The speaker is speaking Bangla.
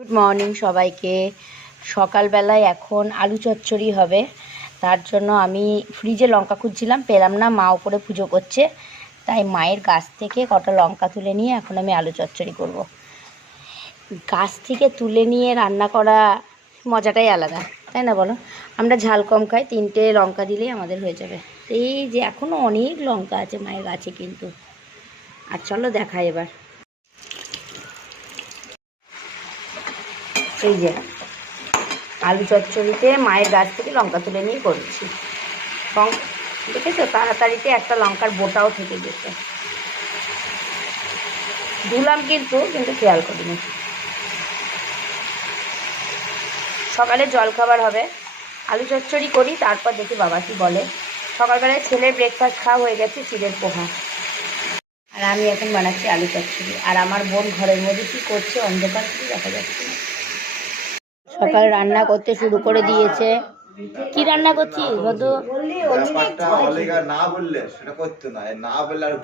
গুড মর্নিং সবাইকে। সকালবেলায় এখন আলু চচ্চড়ি হবে, তার জন্য আমি ফ্রিজে লঙ্কা খুঁজছিলাম, পেলাম না। মা ওপরে পুজো করছে, তাই মায়ের গাছ থেকে কটা লঙ্কা তুলে নিয়ে এখন আমি আলু চচ্চড়ি করব। গাছ থেকে তুলে নিয়ে রান্না করা মজাটাই আলাদা, তাই না বলো? আমরা ঝাল কম খাই, 3টে লঙ্কা দিলেই আমাদের হয়ে যাবে। এই যে এখনও অনেক লঙ্কা আছে মায়ের গাছে কিন্তু। আর চলো দেখাই এবার। এই যে আলু চচ্চড়িতে মায়ের গাছ থেকে লঙ্কা তুলে নিয়ে করছি। দেখেছো, তাড়াতাড়িতে একটা লঙ্কার বোটাও থেকে গেছে। ধুলাম কিন্তু খেয়াল করিনি। সকালে জলখাবার হবে, আলু চচ্চড়ি করি, তারপর দেখি বাবা কি বলে। সকালবেলায় ছেলের ব্রেকফাস্ট খাওয়া হয়ে গেছে, চিড়ের পোহা। আর আমি এখন বানাচ্ছি আলু চচ্চড়ি। আর আমার বোন ঘরের মধ্যে কী করছে, অন্ধকার কিছু দেখা যাচ্ছে না। সকাল রান্না করতে শুরু করে দিয়েছে। কি রান্না করছিস? না বললে সেটা করতো না, না বললে আর